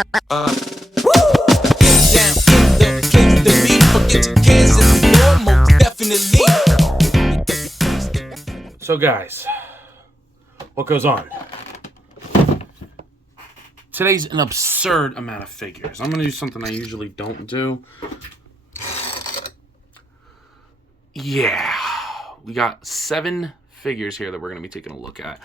So guys, what goes on? Today's an absurd amount of figures. I'm going to do something I usually don't do. Yeah, we got 7 figures here that we're going to be taking a look at.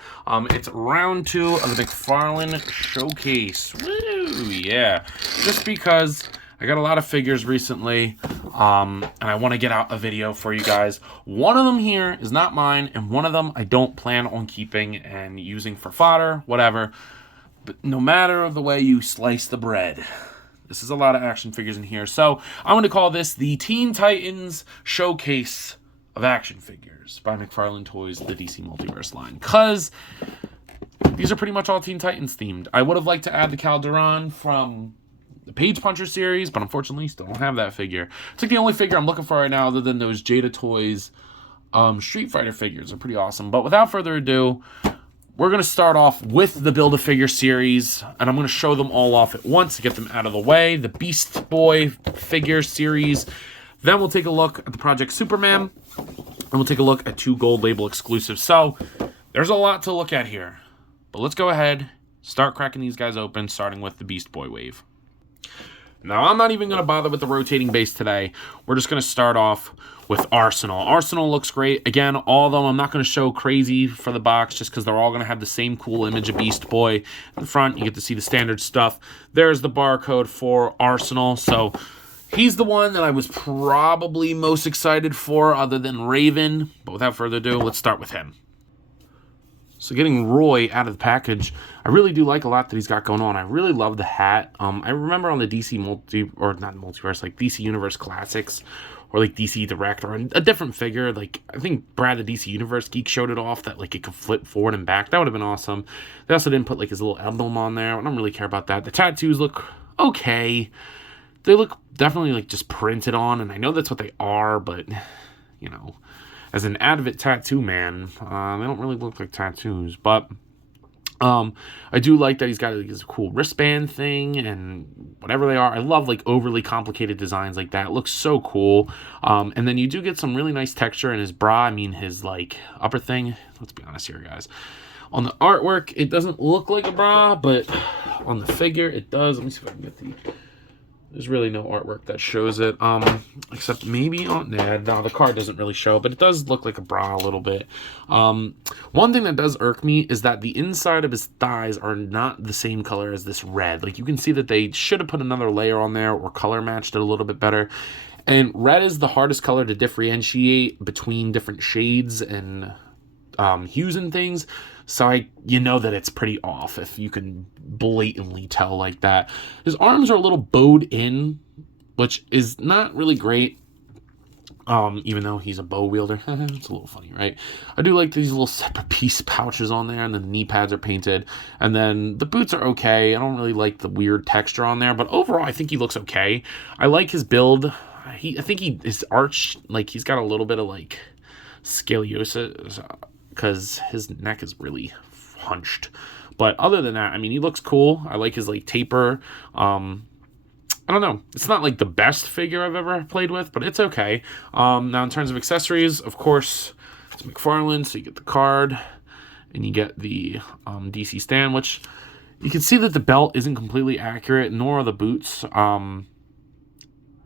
It's round 2 of the McFarlane showcase. Woo, yeah. Just because I got a lot of figures recently, and I want to get out a video for you guys. One of them here is not mine, and one of them I don't plan on keeping and using for fodder, whatever. But no matter the way you slice the bread, this is a lot of action figures in here. So I'm going to call this the Teen Titans Showcase of Action Figures by McFarlane Toys, the DC Multiverse line. Because these are pretty much all Teen Titans themed. I would have liked to add the Calderon from the Page Puncher series, but unfortunately still don't have that figure. It's like the only figure I'm looking for right now other than those Jada Toys Street Fighter figures. Are pretty awesome. But without further ado, we're going to start off with the Build-A-Figure series, and I'm going to show them all off at once to get them out of the way. The Beast Boy figure series. Then we'll take a look at the Project Superman, and we'll take a look at 2 gold label exclusives. So there's a lot to look at here. But let's go ahead, start cracking these guys open, starting with the Beast Boy wave. Now, I'm not even going to bother with the rotating base today. We're just going to start off with Arsenal. Arsenal looks great. Again, all of them, I'm not going to show crazy for the box just because they're all going to have the same cool image of Beast Boy. In the front, you get to see the standard stuff. There's the barcode for Arsenal. So he's the one that I was probably most excited for other than Raven. But without further ado, let's start with him. So getting Roy out of the package, I really do like a lot that he's got going on. I really love the hat. I remember on the DC like DC Universe Classics, or like DC Direct, or a different figure. Like, I think Brad, the DC Universe Geek, showed it off that like it could flip forward and back. That would have been awesome. They also didn't put like his little emblem on there. I don't really care about that. The tattoos look okay. They look definitely like just printed on, and I know that's what they are, but you know, as an avid tattoo man, they don't really look like tattoos. But I do like that he's got his cool wristband thing and whatever they are. I love like overly complicated designs like that. It looks so cool. And then you do get some really nice texture in his bra. I mean, his like upper thing. Let's be honest here, guys. On the artwork, it doesn't look like a bra, but on the figure, it does. Let me see if I can get the... There's really no artwork that shows it, except maybe on... Nah, no, the card doesn't really show, but it does look like a bra a little bit. One thing that does irk me is that the inside of his thighs are not the same color as this red. Like, you can see that they should have put another layer on there or color matched it a little bit better. And red is the hardest color to differentiate between different shades and hues and things. So you know that it's pretty off if you can blatantly tell like that. His arms are a little bowed in, which is not really great. Even though he's a bow wielder. It's a little funny, right? I do like these little separate piece pouches on there, and then the knee pads are painted. And then the boots are okay. I don't really like the weird texture on there, but overall I think he looks okay. I like his build. I think his arch, like, he's got a little bit of like scoliosis, because his neck is really hunched. But other than that, I mean, he looks cool. I like his like taper. I don't know. It's not like the best figure I've ever played with, but it's okay. Now, in terms of accessories, of course, it's McFarlane, so you get the card, and you get the DC stand, which you can see that the belt isn't completely accurate, nor are the boots.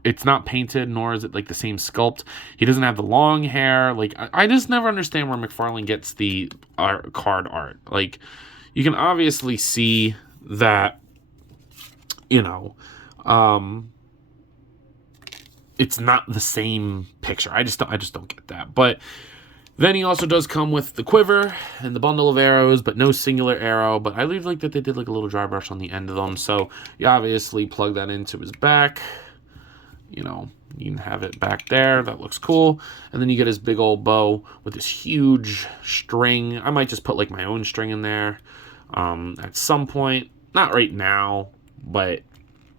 It's not painted, nor is it like the same sculpt. He doesn't have the long hair. Like, I just never understand where McFarlane gets the card art. Like, you can obviously see that, you know, it's not the same picture. I just don't get that. But then he also does come with the quiver and the bundle of arrows, but no singular arrow. But I really like that they did like a little dry brush on the end of them. So you obviously plug that into his back. You know, you can have it back there. That looks cool. And then you get his big old bow with this huge string. I might just put like my own string in there at some point. Not right now, but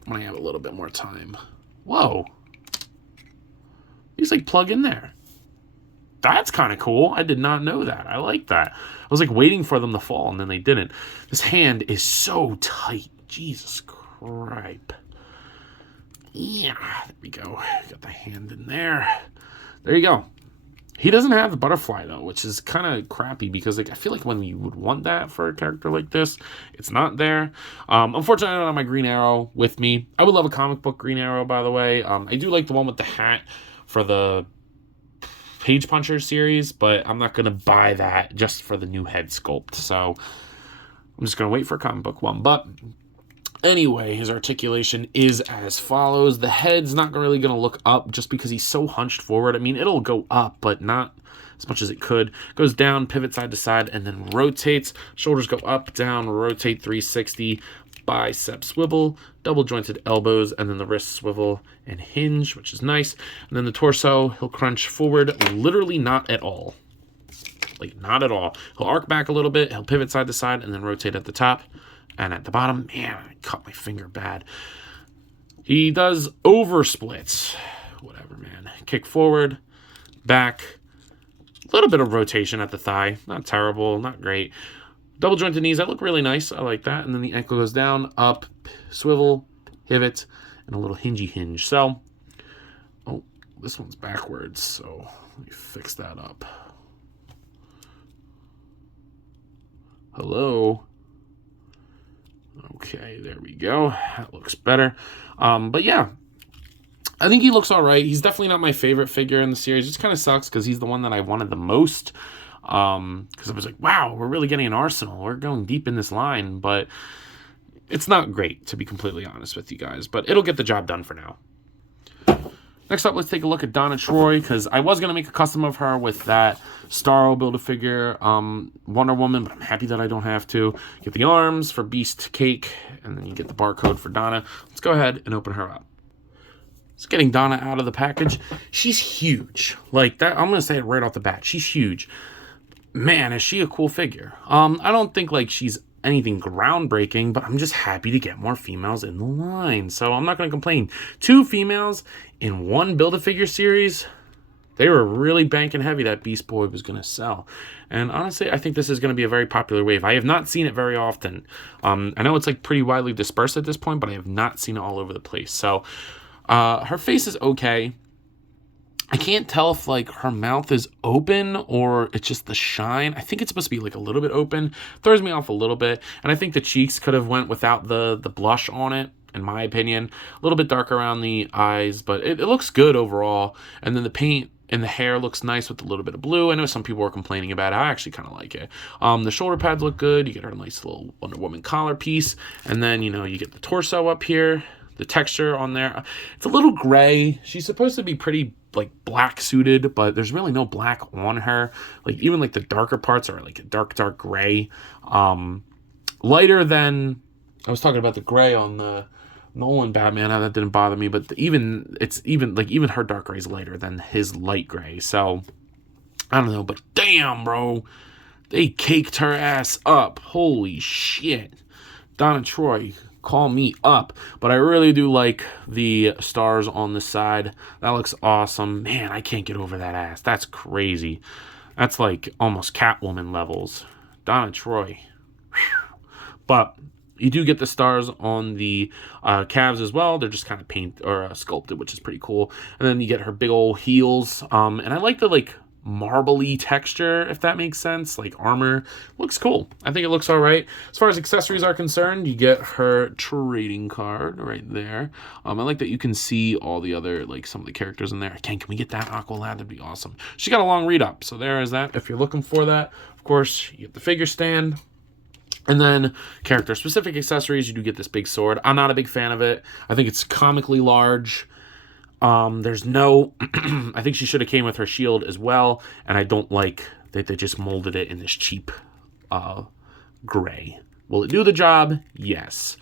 when I have a little bit more time. Whoa. These like plug in there. That's kind of cool. I did not know that. I like that. I was like waiting for them to fall, and then they didn't. This hand is so tight. Jesus Christ. tripe. Yeah, there we go. Got the hand in there. There you go. He doesn't have the butterfly, though, which is kind of crappy because like I feel like when you would want that for a character like this, it's not there. Unfortunately, I don't have my Green Arrow with me. I would love a comic book Green Arrow, by the way. I do like the one with the hat for the Page Puncher series, but I'm not going to buy that just for the new head sculpt. So I'm just going to wait for a comic book one. But anyway, his articulation is as follows. The head's not really going to look up just because he's so hunched forward. I mean, it'll go up, but not as much as it could. Goes down, pivot side to side, and then rotates. Shoulders go up, down, rotate 360, bicep swivel, double jointed elbows, and then the wrist swivel and hinge, which is nice. And then the torso, he'll crunch forward, literally not at all. Like, not at all. He'll arc back a little bit, he'll pivot side to side, and then rotate at the top. And at the bottom, man, I cut my finger bad. He does over splits. Whatever, man. Kick forward, back, a little bit of rotation at the thigh. Not terrible, not great. Double jointed knees, that look really nice. I like that. And then the ankle goes down, up, swivel, pivot, and a little hingy hinge. So, oh, this one's backwards. So let me fix that up. Hello. Okay, there we go. That looks better. But yeah, I think he looks all right. He's definitely not my favorite figure in the series. It kind of sucks because he's the one that I wanted the most. Because I was like, wow, we're really getting an arsenal. We're going deep in this line, but it's not great, to be completely honest with you guys. But it'll get the job done for now. Next up, let's take a look at Donna Troy, because I was going to make a custom of her with that Starro Build-A-Figure Wonder Woman, but I'm happy that I don't have to. Get the arms for Beast-cake, and then you get the barcode for Donna. Let's go ahead and open her up. It's getting Donna out of the package. She's huge. Like, that, I'm going to say it right off the bat. She's huge. Man, is she a cool figure. I don't think, like, she's anything groundbreaking, but I'm just happy to get more females in the line. So I'm not going to complain. 2 females in one Build-A-Figure series, they were really banking heavy that Beast Boy was going to sell. And honestly, I think this is going to be a very popular wave. I have not seen it very often. I know it's like pretty widely dispersed at this point, but I have not seen it all over the place. So her face is okay. I can't tell if like her mouth is open or it's just the shine. I think it's supposed to be like a little bit open. Throws me off a little bit. And I think the cheeks could have went without the blush on it, in my opinion. A little bit dark around the eyes, but it looks good overall. And then the paint and the hair looks nice with a little bit of blue. I know some people were complaining about it. I actually kind of like it. The shoulder pads look good. You get her nice little Wonder Woman collar piece. And then, you know, you get the torso up here. The texture on there. It's a little gray. She's supposed to be pretty like black suited, but there's really no black on her. Like even like the darker parts are like a dark gray. Lighter than I was talking about the gray on the Nolan Batman. That didn't bother me, but even her dark gray is lighter than his light gray. So I don't know, but damn, bro, they caked her ass up. Holy shit. Donna Troy, call me up. But I really do like the stars on the side. That looks awesome. Man, I can't get over that ass. That's crazy. That's like almost Catwoman levels. Donna Troy. Whew. But you do get the stars on the calves as well. They're just kind of painted or sculpted, which is pretty cool. And then you get her big old heels. And I like the like marbly texture, if that makes sense. Like armor looks cool. I think it looks all right. As far as accessories are concerned, you get her trading card right there. I like that you can see all the other, like some of the characters in there. Can we get that Aqualad? That'd be awesome. She got a long read up, so there is that. If you're looking for that, of course, you get the figure stand. And then character specific accessories, you do get this big sword. I'm not a big fan of it. I think it's comically large. There's no, I think she should have came with her shield as well. And I don't like that they just molded it in this cheap, gray. Will it do the job? Yes.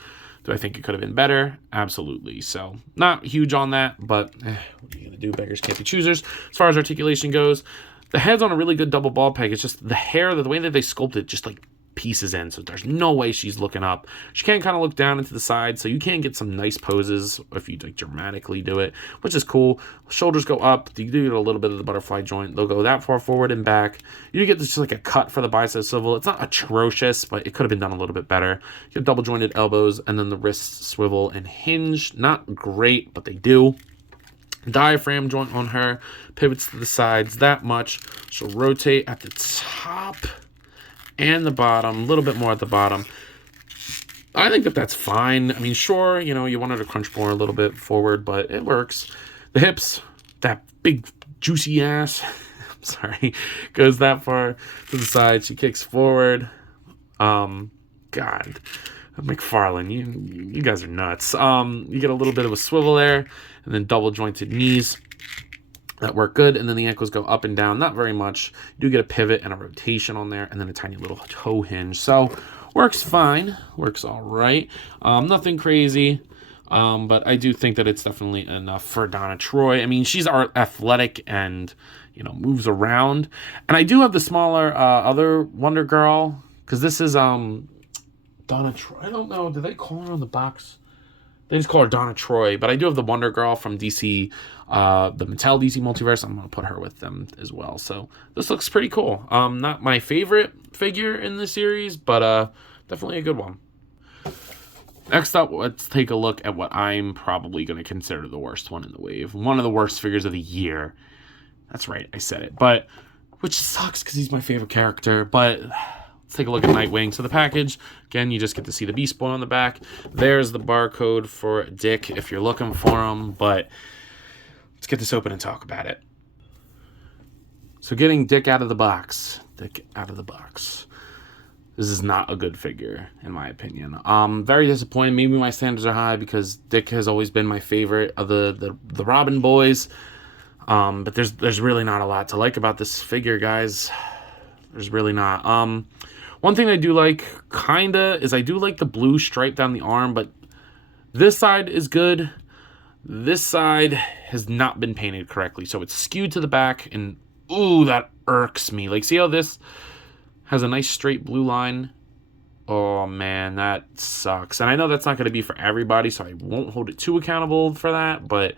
Do I think it could have been better? Absolutely. So not huge on that, but what are you going to do? Beggars can't be choosers. As far as articulation goes, the head's on a really good double ball peg. It's just the hair, the way that they sculpted, just like pieces in, so there's no way she's looking up. She can kind of look down into the side, so you can get some nice poses if you like dramatically do it, which is cool. Shoulders go up. You do get a little bit of the butterfly joint. They'll go that far forward and back. You get just like a cut for the bicep swivel. It's not atrocious, but it could have been done a little bit better. You get double jointed elbows, and then the wrists swivel and hinge. Not great, but they do. Diaphragm joint on her, pivots to the sides that much. She'll rotate at the top and the bottom, a little bit more at the bottom. I think that that's fine. I mean, sure, you know, you want her to crunch more a little bit forward, but it works. The hips, that big juicy ass, I'm sorry, goes that far to the side. She kicks forward. God, McFarlane, you guys are nuts. You get a little bit of a swivel there, and then double jointed knees that work good, and then the ankles go up and down, not very much. You do get a pivot and a rotation on there, and then a tiny little toe hinge. So works fine, works all right. Nothing crazy, but I do think that it's definitely enough for Donna Troy. I mean, she's athletic and, you know, moves around. And I do have the smaller other Wonder Girl, because this is Donna Troy. I don't know. Did they call her on the box? They just call her Donna Troy. But I do have the Wonder Girl from DC, the Mattel DC Multiverse. I'm going to put her with them as well. So this looks pretty cool. Not my favorite figure in the series, but definitely a good one. Next up, let's take a look at what I'm probably going to consider the worst one in the wave. One of the worst figures of the year. That's right, I said it. But, which sucks because he's my favorite character. But let's take a look at Nightwing. So the package, again, you just get to see the Beast Boy on the back. There's the barcode for Dick if you're looking for him. But let's get this open and talk about it. So getting Dick out of the box. Dick out of the box. This is not a good figure, in my opinion. Very disappointed. Maybe my standards are high because Dick has always been my favorite of the Robin boys. But there's really not a lot to like about this figure, guys. There's really not. One thing I do like, kinda, is I do like the blue stripe down the arm, but this side is good. This side has not been painted correctly, so it's skewed to the back, and ooh, that irks me. Like, see how this has a nice straight blue line? Oh man, that sucks. And I know that's not going to be for everybody, so I won't hold it too accountable for that, but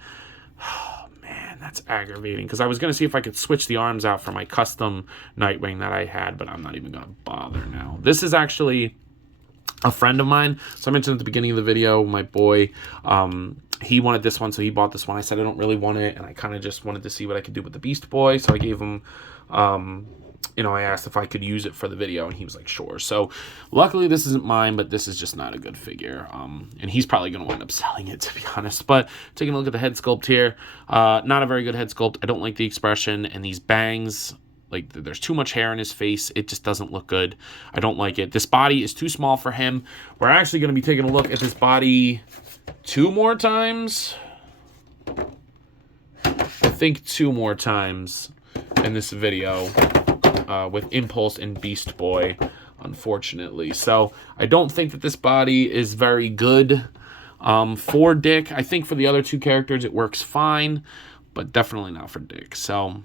oh man, that's aggravating. Because I was going to see if I could switch the arms out for my custom Nightwing that I had, but I'm not even going to bother now. This is actually a friend of mine. So I mentioned at the beginning of the video, my boy, he wanted this one, so he bought this one. I said I don't really want it, and I kind of just wanted to see what I could do with the Beast Boy, so I gave him, you know, I asked if I could use it for the video, and he was like, sure. So luckily this isn't mine, but this is just not a good figure, and he's probably going to wind up selling it, to be honest. But taking a look at the head sculpt here, not a very good head sculpt. I don't like the expression, and these bangs, like, there's too much hair in his face. It just doesn't look good. I don't like it. This body is too small for him. We're actually going to be taking a look at this body 2 more times. I think 2 more times in this video with Impulse and Beast Boy, unfortunately. So I don't think that this body is very good for Dick. I think for the other 2 characters it works fine, but definitely not for Dick. So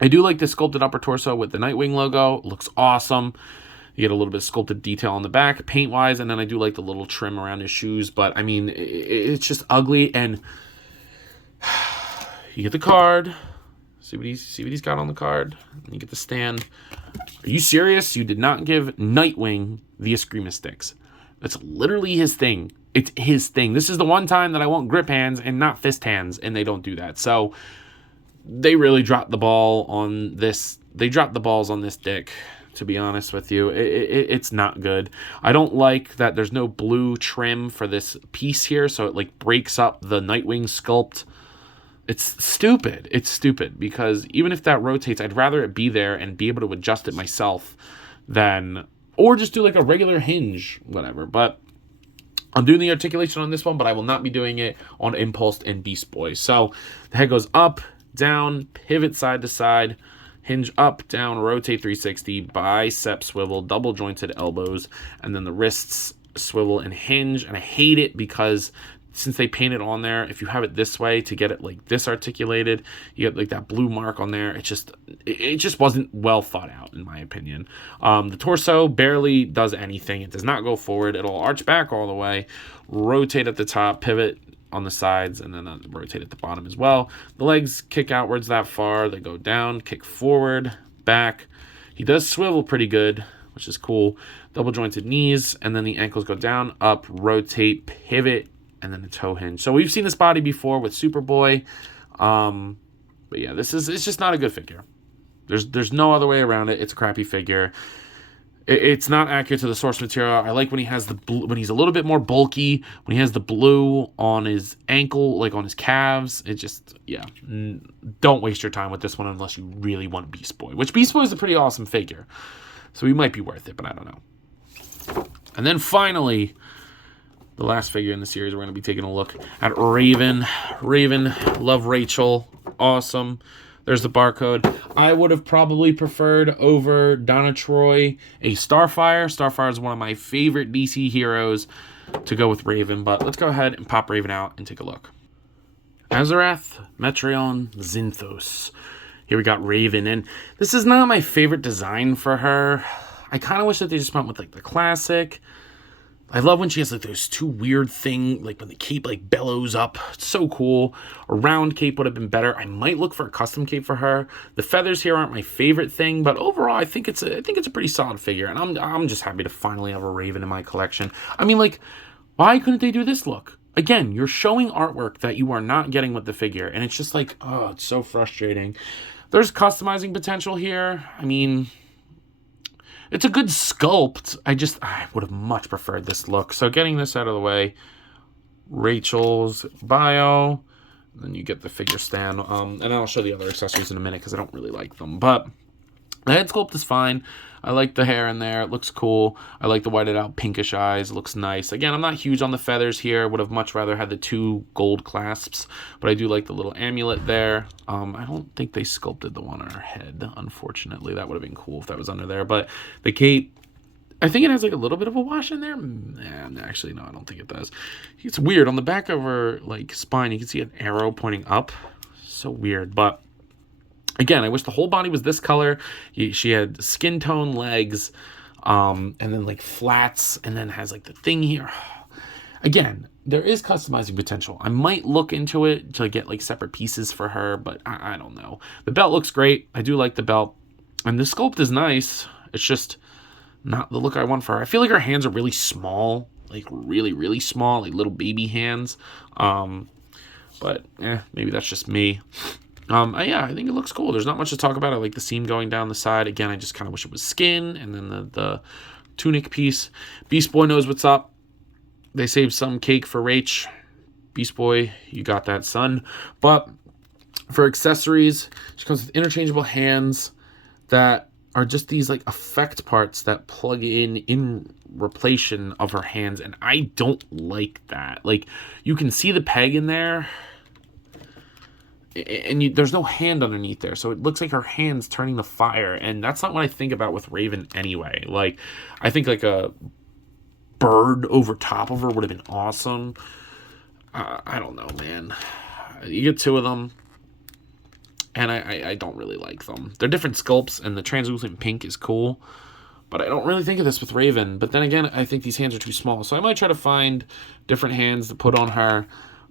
I do like the sculpted upper torso with the Nightwing logo. It looks awesome. You get a little bit of sculpted detail on the back, paint-wise, and then I do like the little trim around his shoes. But, I mean, it's just ugly, and you get the card. See what he's got on the card. And you get the stand. Are you serious? You did not give Nightwing the escrima sticks. That's literally his thing. It's his thing. This is the one time that I want grip hands and not fist hands, and they don't do that. So they really dropped the ball on this. They dropped the balls on this Dick, to be honest with you. It's not good. I don't like that there's no blue trim for this piece here, so it like breaks up the Nightwing sculpt. It's stupid. It's stupid because even if that rotates, I'd rather it be there and be able to adjust it myself than, or just do like a regular hinge, whatever. But I'm doing the articulation on this one, but I will not be doing it on Impulse and Beast Boy. So the head goes up, down, pivot side to side, hinge up, down, rotate 360, bicep swivel, double jointed elbows, and then the wrists swivel and hinge. And I hate it because since they paint it on there, if you have it this way to get it like this articulated, you get like that blue mark on there. It just wasn't well thought out, in my opinion. The torso barely does anything. It does not go forward. It'll arch back all the way, rotate at the top, pivot on the sides, and then rotate at the bottom as well. The legs kick outwards that far. They go down, kick forward, back. He does swivel pretty good, which is cool. Double jointed knees, and then the ankles go down, up, rotate, pivot, and then the toe hinge. So we've seen this body before with Superboy. But yeah, it's just not a good figure. There's no other way around it. It's a crappy figure. It's not accurate to the source material. I like when he has the blue, when he's a little bit more bulky, when he has the blue on his ankle, like on his calves. It just, yeah. Don't waste your time with this one unless you really want Beast Boy, which Beast Boy is a pretty awesome figure. So he might be worth it, but I don't know. And then finally, the last figure in the series, we're going to be taking a look at Raven. Raven, love Rachel, awesome. There's the barcode. I would have probably preferred over Donna Troy a Starfire. Starfire is one of my favorite DC heroes to go with Raven, but let's go ahead and pop Raven out and take a look. Azarath, Metreon, Zinthos. Here we got Raven, and this is not my favorite design for her. I kind of wish that they just went with like the classic. I love when she has like those two weird thing, like when the cape like bellows up. It's so cool. A round cape would have been better. I might look for a custom cape for her. The feathers here aren't my favorite thing, but overall I think it's a pretty solid figure, and I'm just happy to finally have a Raven in my collection. I mean, like, why couldn't they do this look? Again, you're showing artwork that you are not getting with the figure, and it's just like, oh, it's so frustrating. There's customizing potential here. I mean, it's a good sculpt. I would have much preferred this look. So getting this out of the way, Rachel's bio, then you get the figure stand. And I'll show the other accessories in a minute because I don't really like them. But the head sculpt is fine. I like the hair in there. It looks cool. I like the whited out pinkish eyes. It looks nice. Again, I'm not huge on the feathers here. Would have much rather had the two gold clasps, but I do like the little amulet there. I don't think they sculpted the one on her head, unfortunately. That would have been cool if that was under there. But the cape, I think it has like a little bit of a wash in there. Actually, no, I don't think it does. It's weird. On the back of her like spine, you can see an arrow pointing up. So weird, but again, I wish the whole body was this color. She had skin tone legs, and then like flats, and then has like the thing here. Again, there is customizing potential. I might look into it to get like separate pieces for her, but I don't know. The belt looks great. I do like the belt, and the sculpt is nice. It's just not the look I want for her. I feel like her hands are really small, like really, really small, like little baby hands. But maybe that's just me. Yeah, I think it looks cool. There's not much to talk about. I like the seam going down the side. Again, I just kind of wish it was skin, and then the tunic piece. Beast Boy knows what's up. They saved some cake for Rach. Beast Boy, you got that, son. But for accessories, she comes with interchangeable hands that are just these like effect parts that plug in replacement of her hands, and I don't like that. Like, you can see the peg in there, and there's no hand underneath there, so it looks like her hand's turning to fire, and that's not what I think about with Raven anyway. Like, I think like a bird over top of her would have been awesome. I don't know, man. You get two of them, and I don't really like them. They're different sculpts, and the translucent pink is cool, but I don't really think of this with Raven. But then again, I think these hands are too small, so I might try to find different hands to put on her.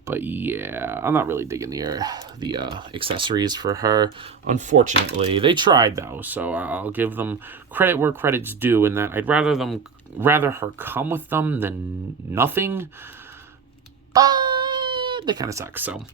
But yeah, I'm not really digging the accessories for her, unfortunately. They tried, though, so I'll give them credit where credit's due in that I'd rather her come with them than nothing. But they kind of suck, so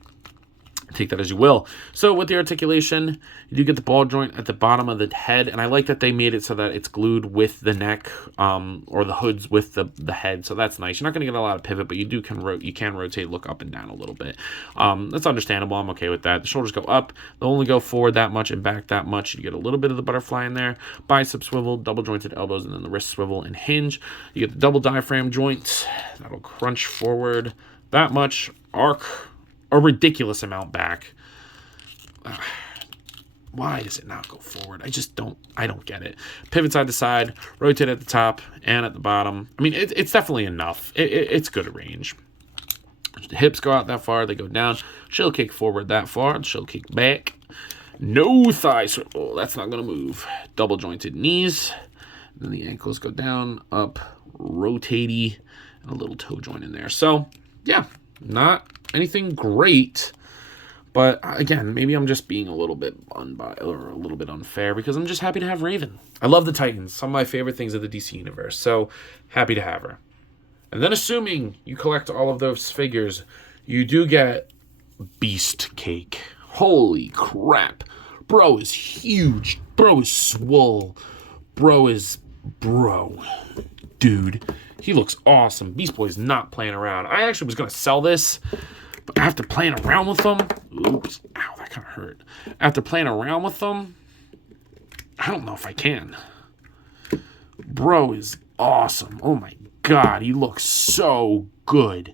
take that as you will. So with the articulation, you do get the ball joint at the bottom of the head, and I like that they made it so that it's glued with the neck, or the hoods with the head, so that's nice. You're not going to get a lot of pivot, but you can rotate, look up and down a little bit. That's understandable. I'm okay with that. The shoulders go up. They'll only go forward that much and back that much. You get a little bit of the butterfly in there. Bicep swivel, double jointed elbows, and then the wrist swivel and hinge. You get the double diaphragm joint. That'll crunch forward that much. Arc a ridiculous amount back. Why does it not go forward? I don't get it. Pivot side to side, rotate at the top and at the bottom. I mean, it's definitely enough. It's good range. The hips go out that far, they go down. She'll kick forward that far, she'll kick back. No thigh swivel, that's not going to move. Double jointed knees. Then the ankles go down, up, rotatey, and a little toe joint in there. So, yeah, not anything great. But again, maybe I'm just being a little bit unbiased or a little bit unfair because I'm just happy to have Raven. I love the Titans, some of my favorite things of the DC universe. So happy to have her. And then assuming you collect all of those figures, you do get Beast-cake. Holy crap. Bro is huge. Bro is swole. Bro. Dude, he looks awesome. Beast Boy's not playing around. I actually was going to sell this, but after playing around with them, oops, ow, that kind of hurt. After playing around with them, I don't know if I can. Bro is awesome. Oh my God, he looks so good.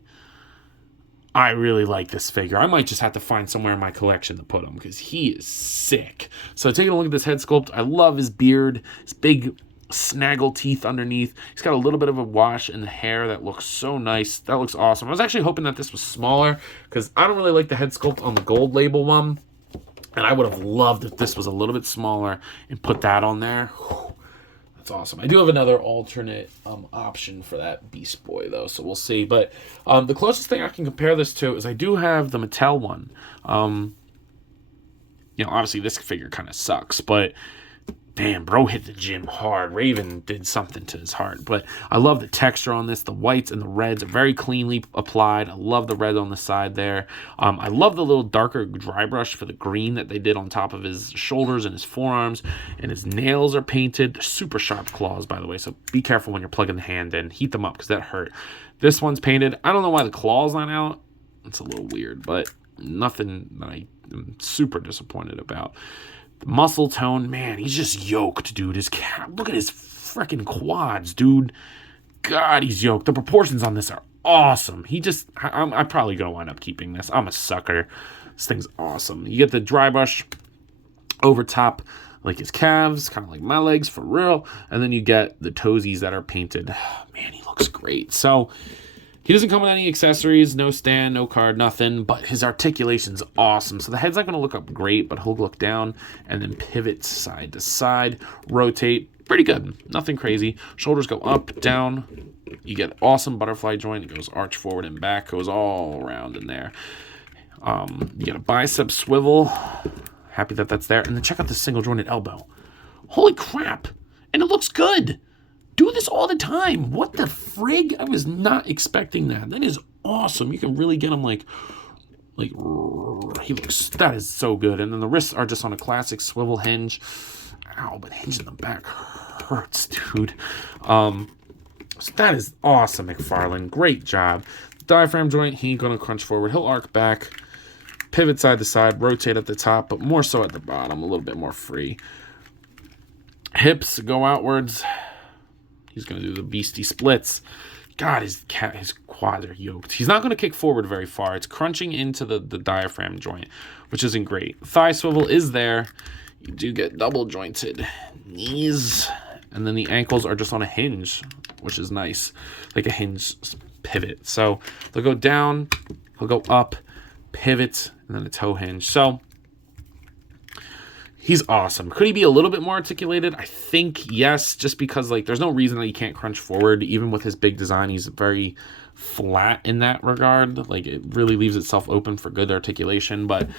I really like this figure. I might just have to find somewhere in my collection to put him because he is sick. So taking a look at this head sculpt, I love his beard, his big snaggle teeth underneath. He's got a little bit of a wash in the hair that looks so nice. That looks awesome. I was actually hoping that this was smaller because I don't really like the head sculpt on the gold label one. And I would have loved if this was a little bit smaller and put that on there. Whew, that's awesome. I do have another alternate option for that Beast Boy though, so we'll see. But the closest thing I can compare this to is I do have the Mattel one. You know, obviously this figure kind of sucks, but damn, bro hit the gym hard. Raven did something to his heart. But I love the texture on this. The whites and the reds are very cleanly applied. I love the red on the side there. I love the little darker dry brush for the green that they did on top of his shoulders and his forearms. And his nails are painted. Super sharp claws, by the way. So be careful when you're plugging the hand in. Heat them up because that hurt. This one's painted. I don't know why the claw's not out. It's a little weird, but nothing that I am super disappointed about. The muscle tone, man, he's just yoked, dude. Look at his freaking quads, dude. God, he's yoked. The proportions on this are awesome. I'm probably going to wind up keeping this. I'm a sucker. This thing's awesome. You get the dry brush over top, like his calves, kind of like my legs, for real. And then you get the toesies that are painted. Man, he looks great. So he doesn't come with any accessories, no stand, no card, nothing, but his articulation's awesome. So the head's not going to look up great, but he'll look down and then pivot side to side, rotate. Pretty good. Nothing crazy. Shoulders go up, down. You get awesome butterfly joint. It goes arch forward and back, goes all around in there. You get a bicep swivel. Happy that that's there. And then check out the single jointed elbow. Holy crap. And it looks good. Do this all the time. What the frig? I was not expecting that. That is awesome. You can really get him like he looks, that is so good. And then the wrists are just on a classic swivel hinge. Ow, but hinge in the back hurts, dude. So that is awesome, McFarlane. Great job. Diaphragm joint, he ain't gonna crunch forward. He'll arc back, pivot side to side, rotate at the top, but more so at the bottom, a little bit more free. Hips go outwards. He's going to do the beastie splits. God, his quads are yoked. He's not going to kick forward very far. It's crunching into the diaphragm joint, which isn't great. Thigh swivel is there. You do get double jointed knees. And then the ankles are just on a hinge, which is nice. Like a hinge pivot. So they'll go down, he'll go up, pivot, and then a toe hinge. So he's awesome. Could he be a little bit more articulated? I think yes, just because like there's no reason that he can't crunch forward. Even with his big design, he's very flat in that regard. Like it really leaves itself open for good articulation. But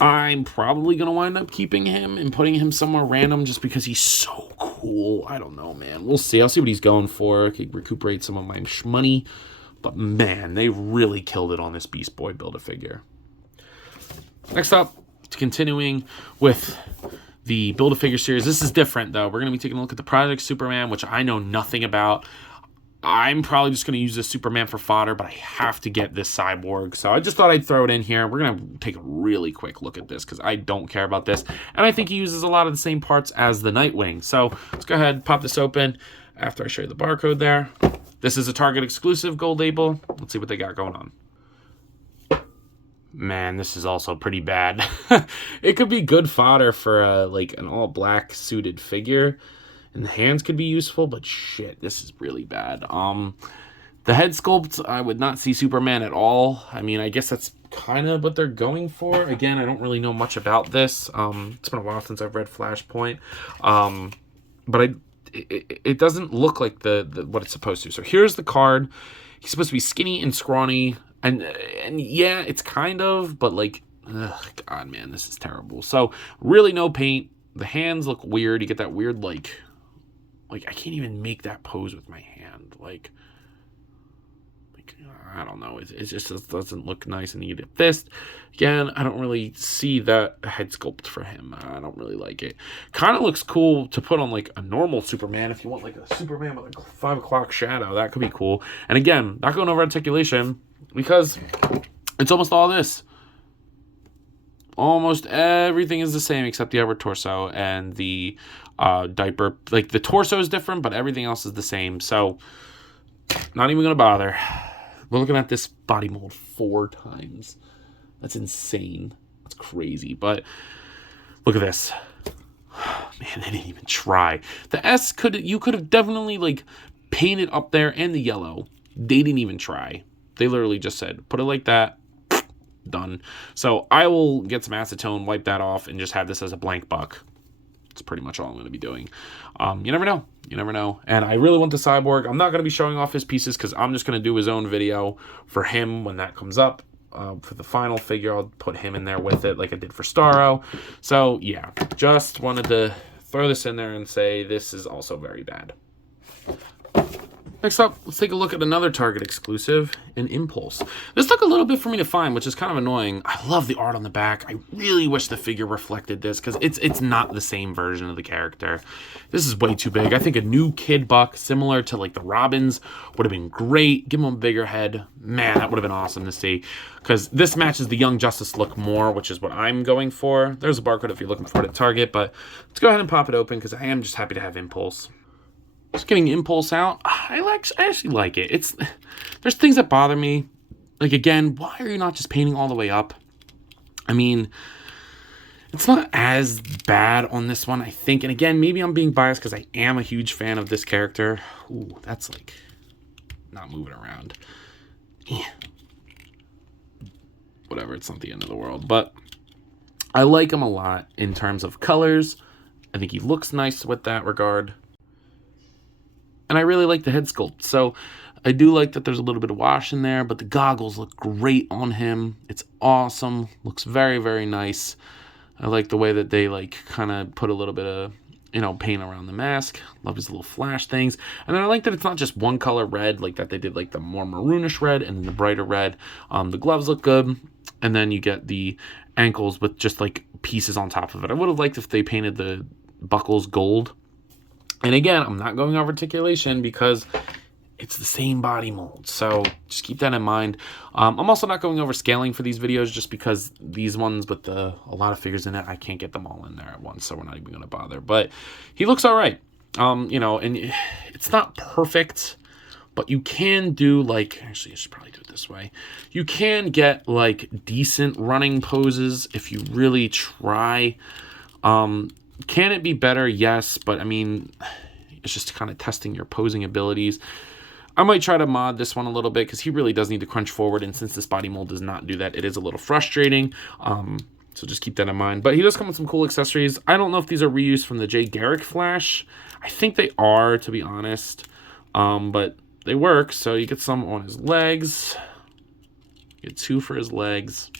I'm probably going to wind up keeping him and putting him somewhere random just because he's so cool. I don't know, man. We'll see. I'll see what he's going for. I could recuperate some of my money. But man, they really killed it on this Beast Boy Build-A-Figure. Next up, continuing with the Build-A-Figure series. This is different, though. We're going to be taking a look at the Project Superman, which I know nothing about. I'm probably just going to use this Superman for fodder, but I have to get this Cyborg. So I just thought I'd throw it in here. We're going to take a really quick look at this because I don't care about this. And I think he uses a lot of the same parts as the Nightwing. So let's go ahead and pop this open after I show you the barcode there. This is a Target exclusive gold label. Let's see what they got going on. Man, this is also pretty bad. It could be good fodder for like an all black suited figure, and the hands could be useful, but shit, this is really bad. The head sculpt, I would not see Superman at all. I mean, I guess that's kind of what they're going for. Again, I don't really know much about this. It's been a while since I've read Flashpoint. But it doesn't look like the what it's supposed to. So here's the card. He's supposed to be skinny and scrawny. And yeah, it's kind of, but like, ugh, God, man, this is terrible. So really no paint. The hands look weird. You get that weird, like I can't even make that pose with my hand. Like I don't know. It just doesn't look nice. And you get a fist. Again, I don't really see that head sculpt for him. I don't really like it. Kind of looks cool to put on like a normal Superman. If you want like a Superman with like a 5 o'clock shadow, that could be cool. And again, not going over articulation because it's almost all this. Almost everything is the same except the upper torso and the diaper. Like the torso is different, but everything else is the same. So not even gonna bother. We're looking at this body mold 4 times. That's insane. That's crazy. But look at this. Man, they didn't even try. The S you could have definitely like painted up there and the yellow. They didn't even try. They literally just said, put it like that. Done. So I will get some acetone, wipe that off, and just have this as a blank buck. That's pretty much all I'm going to be doing. You never know. You never know. And I really want the Cyborg. I'm not going to be showing off his pieces because I'm just going to do his own video for him when that comes up. For the final figure, I'll put him in there with it like I did for Starro. So, yeah. Just wanted to throw this in there and say this is also very bad. Next up, let's take a look at another Target exclusive, an Impulse. This took a little bit for me to find, which is kind of annoying. I love the art on the back. I really wish the figure reflected this because it's not the same version of the character. This is way too big. I think a new Kid Buck, similar to like the Robins, would have been great. Give him a bigger head. Man, that would have been awesome to see because this matches the Young Justice look more, which is what I'm going for. There's a barcode if you're looking for it at Target, but let's go ahead and pop it open because I am just happy to have Impulse. Just getting Impulse out, I actually like it. There's things that bother me. Like, again, why are you not just painting all the way up? I mean, it's not as bad on this one, I think. And again, maybe I'm being biased because I am a huge fan of this character. Ooh, that's like not moving around. Yeah. Whatever, it's not the end of the world. But I like him a lot in terms of colors. I think he looks nice with that regard. And I really like the head sculpt. So I do like that there's a little bit of wash in there, but the goggles look great on him. It's awesome. Looks very, very nice. I like the way that they like kind of put a little bit of, paint around the mask. Love his little flash things. And then I like that it's not just one color red, like that they did like the more maroonish red and then the brighter red. The gloves look good. And then you get the ankles with just like pieces on top of it. I would have liked if they painted the buckles gold. And again, I'm not going over articulation because it's the same body mold. So just keep that in mind. I'm also not going over scaling for these videos just because these ones with a lot of figures in it, I can't get them all in there at once. So we're not even going to bother. But he looks all right. And it's not perfect, but you can do like, actually I should probably do it this way. You can get like decent running poses if you really try. Can it be better? Yes, but I mean, it's just kind of testing your posing abilities. I might try to mod this one a little bit because he really does need to crunch forward, and since this body mold does not do that, it is a little frustrating. So just keep that in mind. But he does come with some cool accessories. I don't know if these are reused from the Jay Garrick Flash. I think they are, to be honest. But they work, so you get some on his legs. You get 2 for his legs.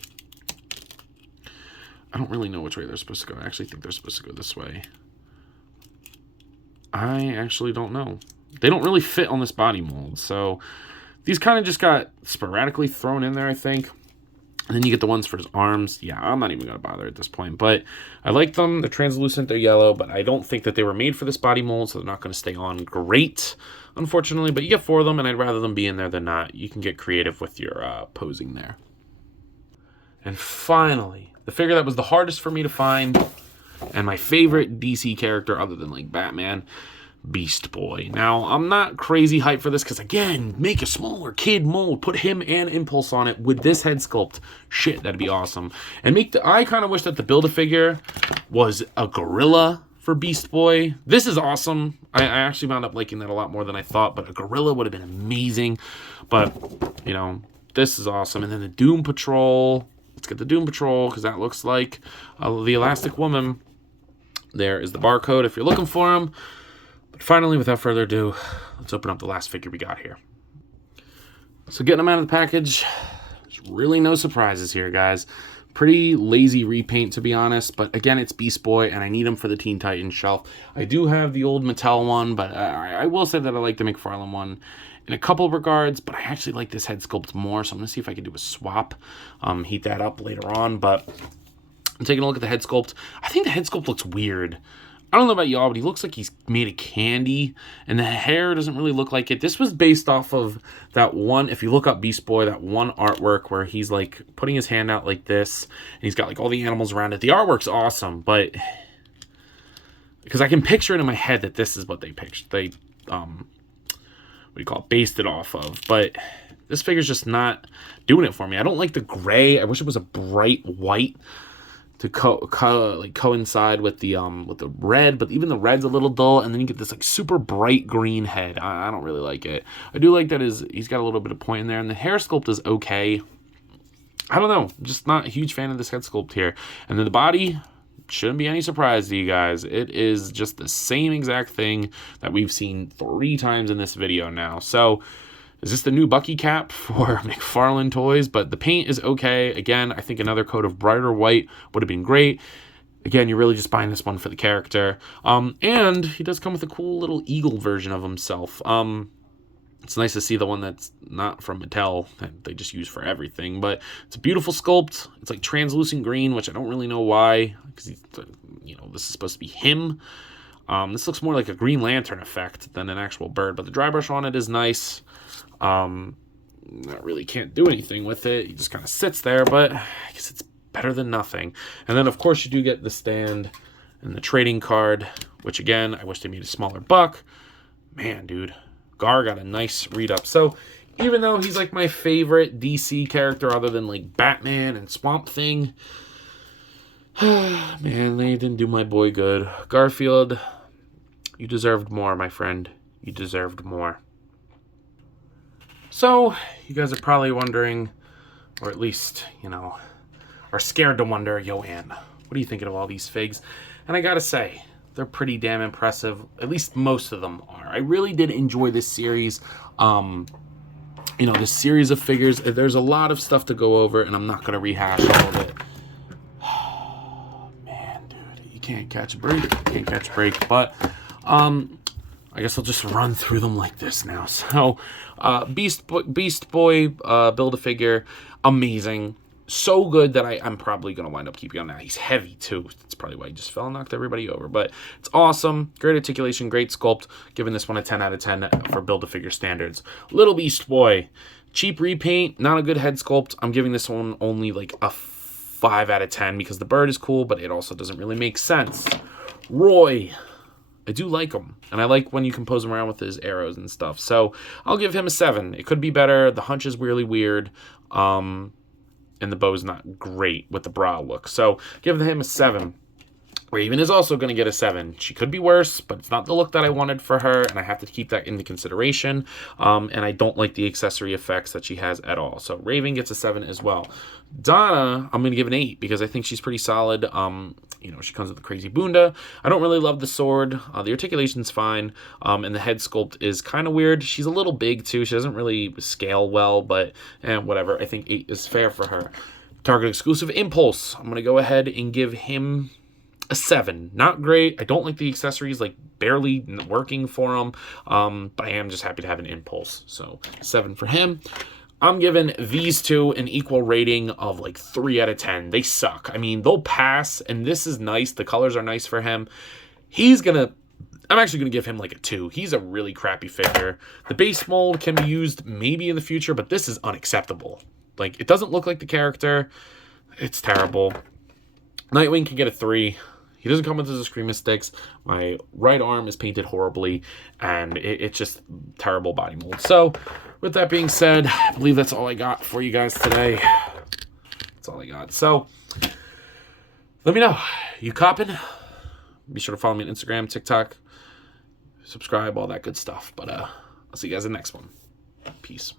I don't really know which way they're supposed to go. I actually think they're supposed to go this way. I actually don't know. They don't really fit on this body mold. So these kind of just got sporadically thrown in there, I think. And then you get the ones for his arms. Yeah, I'm not even going to bother at this point. But I like them. They're translucent. They're yellow. But I don't think that they were made for this body mold. So they're not going to stay on great, unfortunately. But you get 4 of them. And I'd rather them be in there than not. You can get creative with your posing there. And finally, the figure that was the hardest for me to find, and my favorite DC character other than like Batman, Beast Boy. Now, I'm not crazy hyped for this because, again, make a smaller kid mold, put him and Impulse on it with this head sculpt. Shit, that'd be awesome. And I kind of wish that the Build-A-Figure was a gorilla for Beast Boy. This is awesome. I actually wound up liking that a lot more than I thought, but a gorilla would have been amazing. But, you know, this is awesome. And then the Doom Patrol. Let's get the Doom Patrol, because that looks like the Elastic Woman. There is the barcode if you're looking for them. But finally, without further ado, let's open up the last figure we got here. So getting them out of the package, there's really no surprises here, guys. Pretty lazy repaint, to be honest, but again, it's Beast Boy, and I need him for the Teen Titans shelf. I do have the old Mattel one, but I will say that I like the McFarlane one in a couple of regards, but I actually like this head sculpt more, so I'm going to see if I can do a swap, heat that up later on, but I'm taking a look at the head sculpt. I think the head sculpt looks weird. I don't know about y'all, but he looks like he's made of candy, and the hair doesn't really look like it. This was based off of that one, if you look up Beast Boy, that one artwork where he's like putting his hand out like this, and he's got like all the animals around it. The artwork's awesome, but because I can picture it in my head that this is what they pictured. They, what do you call it, based it off of. But this figure's just not doing it for me. I don't like the gray. I wish it was a bright white to coincide with the red, but even the red's a little dull, and then you get this like super bright green head. I don't really like it. I do like that he's got a little bit of point in there, and the hair sculpt is okay. I don't know, I'm just not a huge fan of this head sculpt here. And then the body shouldn't be any surprise to you guys. It is just the same exact thing that we've seen 3 times in this video now. So is this the new Bucky cap for McFarlane Toys? But the paint is okay. Again, I think another coat of brighter white would have been great. Again, you're really just buying this one for the character. And he does come with a cool little eagle version of himself. It's nice to see the one that's not from Mattel, that they just use for everything. But it's a beautiful sculpt. It's like translucent green, which I don't really know why, because you know, this is supposed to be him. This looks more like a Green Lantern effect than an actual bird, but the dry brush on it is nice. Really can't do anything with it. He just kind of sits there, but I guess it's better than nothing. And then, of course, you do get the stand and the trading card, which, again, I wish they made a smaller buck. Man, dude, Gar got a nice read-up. So even though he's, like, my favorite DC character other than, like, Batman and Swamp Thing, man, they didn't do my boy good. Garfield, you deserved more, my friend. You deserved more. So, you guys are probably wondering, or at least, you know, are scared to wonder, yo, Ann, what are you thinking of all these figs? And I gotta say, they're pretty damn impressive. At least most of them are. I really did enjoy this series. You know, this series of figures. There's a lot of stuff to go over, and I'm not gonna rehash all of it. Man, dude, you can't catch a break. You can't catch a break. But, I guess I'll just run through them like this now. So, Beast Boy Build-A-Figure, amazing. So good that I'm probably going to wind up keeping on that. He's heavy, too. That's probably why he just fell and knocked everybody over. But it's awesome. Great articulation, great sculpt. Giving this one a 10 out of 10 for Build-A-Figure standards. Little Beast Boy, cheap repaint, not a good head sculpt. I'm giving this one only like a 5 out of 10 because the bird is cool, but it also doesn't really make sense. Roy, I do like him, and I like when you can pose him around with his arrows and stuff. So I'll give him a 7. It could be better. The hunch is really weird, and the bow's not great with the bra look. So give him a 7. Raven is also going to get a 7. She could be worse, but it's not the look that I wanted for her, and I have to keep that into consideration. And I don't like the accessory effects that she has at all. So Raven gets a 7 as well. Donna, I'm going to give an 8 because I think she's pretty solid. You know, she comes with the crazy bunda. I don't really love the sword. The articulation's fine. And the head sculpt is kind of weird. She's a little big, too. She doesn't really scale well, but whatever. I think 8 is fair for her. Target exclusive Impulse. I'm going to go ahead and give him a 7. Not great. I don't like the accessories, like barely working for him. But I am just happy to have an Impulse. So 7 for him. I'm giving these two an equal rating of like 3 out of 10. They suck. I mean, they'll pass, and this is nice. The colors are nice for him. I'm actually going to give him like a 2. He's a really crappy figure. The base mold can be used maybe in the future, but this is unacceptable. Like, it doesn't look like the character. It's terrible. Nightwing can get a 3. He doesn't come with his escrima sticks. My right arm is painted horribly, and it's just terrible body mold. So, with that being said, I believe that's all I got for you guys today. That's all I got. So, let me know. You copping? Be sure to follow me on Instagram, TikTok, subscribe, all that good stuff. But I'll see you guys in the next one. Peace.